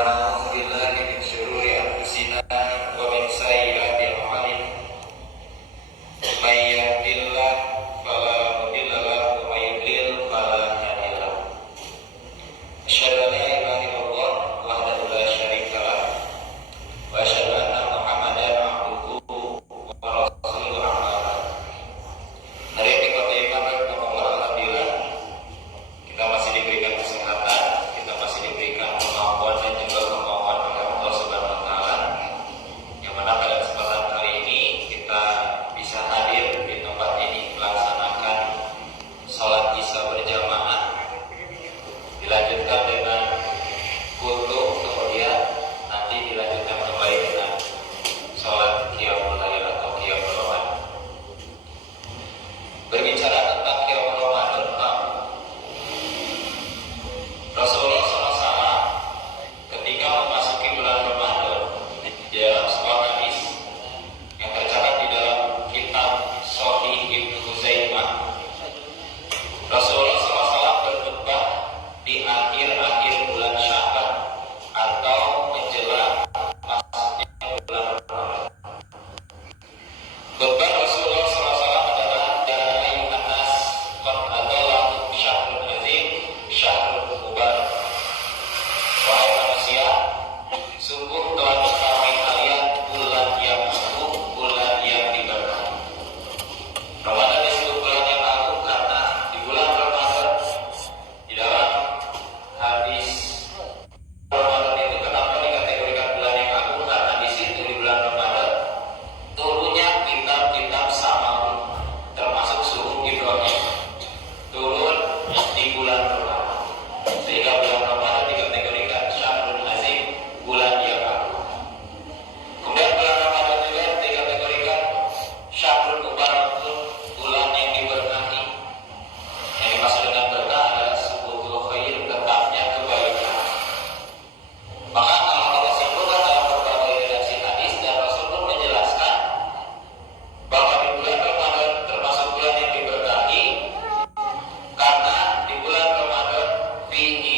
ونعوذ بالله من شرور أنفسنا ومن سيئات أعمالنا من يهد الله فلا مضل له ومن يضلل فلا هادي له أشهد أن لا إله إلا الله وحده لا شريك له وأشهد أن محمدا عبده ورسوله أما بعد. Hari ini alhamdulillah kita masih diberikan kesehatan, kita masih diberikan kemampuan dan juga kemauan oleh Allah Subhanahu wa taala. Yang mana pada kesempatan kali ini kita bisa hadir di tempat ini melaksanakan salat Isya berjamaah. Dilanjutkan dengan kultum, kemudian nanti dilanjutkan kembali dengan salat Qiyamul Lail atau Qiyamul Ramadan. Berbicara tentang Qiyamul Ramadan, Rasulullah SAW ketika memasuki bulan Ramadan, di dalam sebuah hadis yang tercatat di dalam kitab Sahih Ibnu Huzaimah, Rasulullah SAW berkhutbah di akhir-akhir bulan Sya'ban atau menjelang masuknya bulan Ramadan. Khutbah Rasulullah SAW adalah ya ayyuhan nas qad adallahu syahrul azim syahrul mubarak. Wahai manusia, sungguh telah mengetahui kalian bulan yang agung, bulan yang diberkahi. Ramadan disebut bulan yang agung karena di bulan Ramadan, di dalam hadis Ramadan itu kenapa dikategorikan bulan yang agung, karena di situ di bulan Ramadan turunnya kitab-kitab samawi termasuk suhuf Ibrahim turun di bulan Ramadan, sehingga bulan Ramadan dikategorikan syahrul azim, bulan yang agung. Kemudian bulan Ramadan juga dikategorikan syahrul mubarak, bulan yang diberkahi. Yang dimaksud dengan berkah adalah subutul khair, tetapnya kebaikan. Maka kalau kita simpulkan dalam berbagai redaksi hadis, dan Rasul pun menjelaskan bahwa di bulan Ramadan termasuk bulan yang diberkahi karena di bulan Ramadan fihi